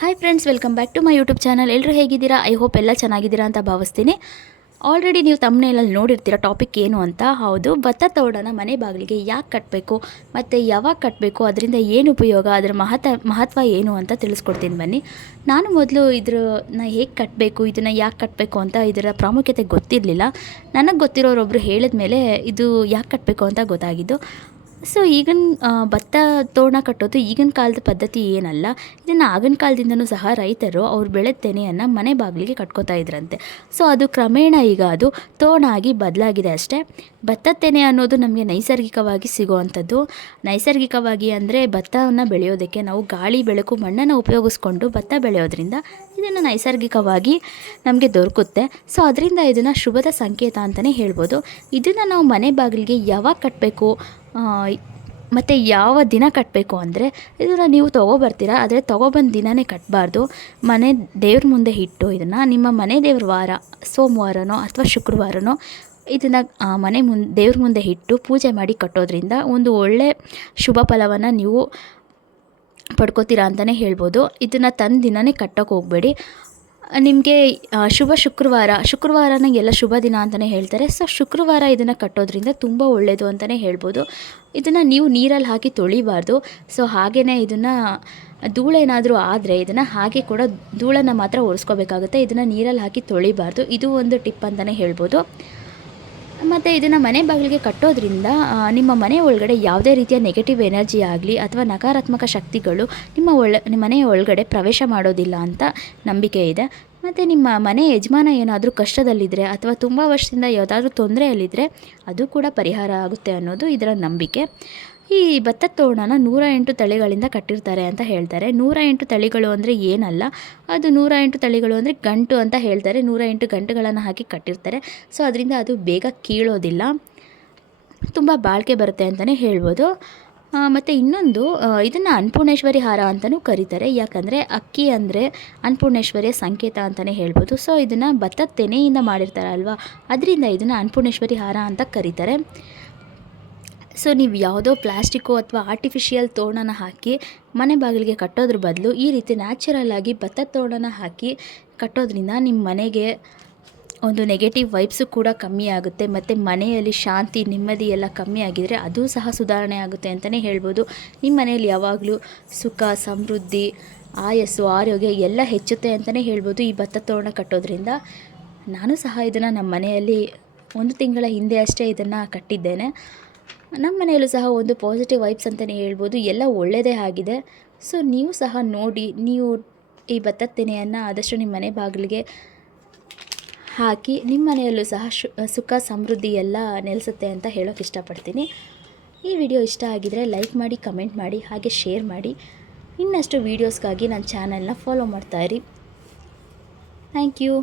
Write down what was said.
Hi friends, welcome back to my YouTube channel. ಎಲ್ಲರೂ ಹೇಗಿದ್ದೀರಾ? I hope ಎಲ್ಲ ಚೆನ್ನಾಗಿದ್ದೀರಾ ಅಂತ ಭಾವಿಸ್ತೀನಿ. ಆಲ್ರೆಡಿ ನೀವು ತಮ್ಮನೇಲಲ್ಲಿ ನೋಡಿರ್ತೀರ ಟಾಪಿಕ್ ಏನು ಅಂತ. ಹೌದು, ಭತ್ತ ತೋಡನ ಮನೆ ಬಾಗಿಲಿಗೆ ಯಾಕೆ ಕಟ್ಟಬೇಕು ಮತ್ತು ಯಾವಾಗ ಕಟ್ಟಬೇಕು, ಅದರಿಂದ ಏನು ಉಪಯೋಗ, ಅದರ ಮಹತ್ವ ಏನು ಅಂತ ತಿಳಿಸ್ಕೊಡ್ತೀನಿ ಬನ್ನಿ. ನಾನು ಮೊದಲು ಇದನ್ನ ಹೇಗೆ ಕಟ್ಟಬೇಕು, ಇದನ್ನು ಯಾಕೆ ಕಟ್ಟಬೇಕು ಅಂತ ಇದರ ಪ್ರಾಮುಖ್ಯತೆ ಗೊತ್ತಿರಲಿಲ್ಲ. ನನಗೆ ಗೊತ್ತಿರೋರೊಬ್ಬರು ಹೇಳಿದ ಮೇಲೆ ಇದು ಯಾಕೆ ಕಟ್ಟಬೇಕು ಅಂತ ಗೊತ್ತಾಗಿದ್ದು. ಸೊ ಈಗಿನ ಭತ್ತ ತೋರಣ ಕಟ್ಟೋದು ಈಗಿನ ಕಾಲದ ಪದ್ಧತಿ ಏನಲ್ಲ. ಇದನ್ನು ಆಗಿನ ಕಾಲದಿಂದನೂ ಸಹ ರೈತರು ಅವ್ರು ಬೆಳೆದ ತೆನೆಯನ್ನು ಮನೆ ಬಾಗಿಲಿಗೆ ಕಟ್ಕೋತಾ ಇದ್ರಂತೆ. ಸೊ ಅದು ಕ್ರಮೇಣ ಈಗ ಅದು ತೋರಣ ಆಗಿ ಬದಲಾಗಿದೆ ಅಷ್ಟೇ. ಭತ್ತದ ತೆನೆ ಅನ್ನೋದು ನಮಗೆ ನೈಸರ್ಗಿಕವಾಗಿ ಸಿಗುವಂಥದ್ದು. ನೈಸರ್ಗಿಕವಾಗಿ ಅಂದರೆ ಭತ್ತವನ್ನು ಬೆಳೆಯೋದಕ್ಕೆ ನಾವು ಗಾಳಿ, ಬೆಳಕು, ಮಣ್ಣನ್ನು ಉಪಯೋಗಿಸ್ಕೊಂಡು ಭತ್ತ ಬೆಳೆಯೋದ್ರಿಂದ ಇದನ್ನು ನೈಸರ್ಗಿಕವಾಗಿ ನಮಗೆ ದೊರಕುತ್ತೆ. ಸೊ ಅದರಿಂದ ಇದನ್ನು ಶುಭದ ಸಂಕೇತ ಅಂತಲೇ ಹೇಳ್ಬೋದು. ಇದನ್ನು ನಾವು ಮನೆ ಬಾಗಿಲಿಗೆ ಯಾವಾಗ ಕಟ್ಟಬೇಕು ಮತ್ತು ಯಾವ ದಿನ ಕಟ್ಟಬೇಕು ಅಂದರೆ, ಇದನ್ನು ನೀವು ತೊಗೊಬರ್ತೀರಾ, ಆದರೆ ತೊಗೊಬಂದು ದಿನವೇ ಕಟ್ಟಬಾರ್ದು. ಮನೆ ದೇವ್ರ ಮುಂದೆ ಇಟ್ಟು ಇದನ್ನು ನಿಮ್ಮ ಮನೆ ದೇವ್ರ ವಾರ ಸೋಮವಾರನೋ ಅಥವಾ ಶುಕ್ರವಾರನೋ ಇದನ್ನು ದೇವ್ರ ಮುಂದೆ ಇಟ್ಟು ಪೂಜೆ ಮಾಡಿ ಕಟ್ಟೋದ್ರಿಂದ ಒಂದು ಒಳ್ಳೆಯ ಶುಭ ಫಲವನ್ನು ನೀವು ಪಡ್ಕೋತೀರಾ ಅಂತಲೇ ಹೇಳ್ಬೋದು. ಇದನ್ನು ತಂದು ದಿನವೇ ಕಟ್ಟೋಕೆ ಹೋಗಬೇಡಿ. ನಿಮಗೆ ಶುಕ್ರವಾರನ ಎಲ್ಲ ಶುಭ ದಿನ ಅಂತಲೇ ಹೇಳ್ತಾರೆ. ಸೊ ಶುಕ್ರವಾರ ಇದನ್ನು ಕಟ್ಟೋದ್ರಿಂದ ತುಂಬ ಒಳ್ಳೆಯದು ಅಂತಲೇ ಹೇಳ್ಬೋದು. ಇದನ್ನು ನೀವು ನೀರಲ್ಲಿ ಹಾಕಿ ತೊಳಿಬಾರ್ದು. ಸೊ ಹಾಗೆಯೇ ಇದನ್ನು ಧೂಳೇನಾದರೂ ಆದರೆ ಇದನ್ನು ಹಾಗೆ ಕೂಡ ಧೂಳನ್ನು ಮಾತ್ರ ಒರೆಸ್ಕೋಬೇಕಾಗುತ್ತೆ. ಇದನ್ನು ನೀರಲ್ಲಿ ಹಾಕಿ ತೊಳಿಬಾರ್ದು. ಇದು ಒಂದು ಟಿಪ್ ಅಂತಲೇ ಹೇಳ್ಬೋದು. ಮತ್ತು ಇದನ್ನು ಮನೆ ಬಾಗಿಲಿಗೆ ಕಟ್ಟೋದ್ರಿಂದ ನಿಮ್ಮ ಮನೆ ಒಳಗಡೆ ಯಾವುದೇ ರೀತಿಯ ನೆಗೆಟಿವ್ ಎನರ್ಜಿ ಆಗಲಿ ಅಥವಾ ನಕಾರಾತ್ಮಕ ಶಕ್ತಿಗಳು ನಿಮ್ಮ ಮನೆಯ ಒಳಗಡೆ ಪ್ರವೇಶ ಮಾಡೋದಿಲ್ಲ ಅಂತ ನಂಬಿಕೆ ಇದೆ. ಮತ್ತು ನಿಮ್ಮ ಮನೆ ಯಜಮಾನ ಏನಾದರೂ ಕಷ್ಟದಲ್ಲಿದ್ದರೆ ಅಥವಾ ತುಂಬ ವರ್ಷದಿಂದ ಯಾವುದಾದ್ರೂ ತೊಂದರೆಯಲ್ಲಿದ್ದರೆ ಅದು ಕೂಡ ಪರಿಹಾರ ಆಗುತ್ತೆ ಅನ್ನೋದು ಇದರ ನಂಬಿಕೆ. ಈ ಭತ್ತದ ತೋರಣನ 108 ತಳಿಗಳಿಂದ ಕಟ್ಟಿರ್ತಾರೆ ಅಂತ ಹೇಳ್ತಾರೆ. 108 ತಳಿಗಳು ಅಂದರೆ ಏನಲ್ಲ, ಅದು 108 ತಳಿಗಳು ಅಂದರೆ ಗಂಟು ಅಂತ ಹೇಳ್ತಾರೆ. 108 ಗಂಟುಗಳನ್ನು ಹಾಕಿ ಕಟ್ಟಿರ್ತಾರೆ. ಸೊ ಅದರಿಂದ ಅದು ಬೇಗ ಕೀಳೋದಿಲ್ಲ, ತುಂಬ ಬಾಳಿಕೆ ಬರುತ್ತೆ ಅಂತಲೇ ಹೇಳ್ಬೋದು. ಮತ್ತು ಇನ್ನೊಂದು, ಇದನ್ನು ಅನ್ನಪೂರ್ಣೇಶ್ವರಿ ಹಾರ ಅಂತಲೂ ಕರೀತಾರೆ. ಯಾಕಂದರೆ ಅಕ್ಕಿ ಅಂದರೆ ಅನ್ನಪೂರ್ಣೇಶ್ವರಿಯ ಸಂಕೇತ ಅಂತಲೇ ಹೇಳ್ಬೋದು. ಸೊ ಇದನ್ನು ಭತ್ತದ ತೆನೆಯಿಂದ ಮಾಡಿರ್ತಾರಲ್ವ, ಅದರಿಂದ ಇದನ್ನು ಅನ್ನಪೂರ್ಣೇಶ್ವರಿ ಹಾರ ಅಂತ ಕರೀತಾರೆ. ಸೊ ನೀವು ಯಾವುದೋ ಪ್ಲಾಸ್ಟಿಕ್ಕು ಅಥವಾ ಆರ್ಟಿಫಿಷಿಯಲ್ ತೋರಣನ ಹಾಕಿ ಮನೆ ಬಾಗಿಲಿಗೆ ಕಟ್ಟೋದ್ರ ಬದಲು ಈ ರೀತಿ ನ್ಯಾಚುರಲ್ಲಾಗಿ ಭತ್ತದ ತೋರಣನ ಹಾಕಿ ಕಟ್ಟೋದ್ರಿಂದ ನಿಮ್ಮ ಮನೆಗೆ ಒಂದು ನೆಗೆಟಿವ್ ವೈಬ್ಸು ಕೂಡ ಕಮ್ಮಿ ಆಗುತ್ತೆ. ಮತ್ತು ಮನೆಯಲ್ಲಿ ಶಾಂತಿ, ನೆಮ್ಮದಿ ಎಲ್ಲ ಕಮ್ಮಿ ಆಗಿದರೆ ಅದು ಸಹ ಸುಧಾರಣೆ ಆಗುತ್ತೆ ಅಂತಲೇ ಹೇಳ್ಬೋದು. ನಿಮ್ಮ ಮನೆಯಲ್ಲಿ ಯಾವಾಗಲೂ ಸುಖ, ಸಮೃದ್ಧಿ, ಆಯಸ್ಸು, ಆರೋಗ್ಯ ಎಲ್ಲ ಹೆಚ್ಚುತ್ತೆ ಅಂತಲೇ ಹೇಳ್ಬೋದು ಈ ಭತ್ತದ ತೋರಣ ಕಟ್ಟೋದ್ರಿಂದ. ನಾನು ಸಹ ಇದನ್ನು ನಮ್ಮ ಮನೆಯಲ್ಲಿ 1 ತಿಂಗಳ ಹಿಂದೆ ಅಷ್ಟೇ ಇದನ್ನು ಕಟ್ಟಿದ್ದೇನೆ. ನಮ್ಮ ಮನೆಯಲ್ಲೂ ಸಹ ಒಂದು ಪಾಸಿಟಿವ್ ವೈಬ್ಸ್ ಅಂತಲೇ ಹೇಳ್ಬೋದು. ಎಲ್ಲ ಒಳ್ಳೆಯದೇ ಆಗಿದೆ. ಸೊ ನೀವು ಸಹ ನೋಡಿ, ನೀವು ಈ ಭತ್ತದ ತೆನೆಯನ್ನು ಆದಷ್ಟು ನಿಮ್ಮ ಮನೆ ಬಾಗಿಲಿಗೆ ಹಾಕಿ ನಿಮ್ಮ ಮನೆಯಲ್ಲೂ ಸಹ ಸುಖ, ಸಮೃದ್ಧಿ ಎಲ್ಲ ನೆಲೆಸುತ್ತೆ ಅಂತ ಹೇಳೋಕ್ಕೆ ಇಷ್ಟಪಡ್ತೀನಿ. ಈ ವಿಡಿಯೋ ಇಷ್ಟ ಆಗಿದರೆ ಲೈಕ್ ಮಾಡಿ, ಕಮೆಂಟ್ ಮಾಡಿ, ಹಾಗೆ ಶೇರ್ ಮಾಡಿ. ಇನ್ನಷ್ಟು ವೀಡಿಯೋಸ್ಗಾಗಿ ನನ್ನ ಚಾನಲ್ನ ಫಾಲೋ ಮಾಡ್ತಾಯಿರಿ. Thank you.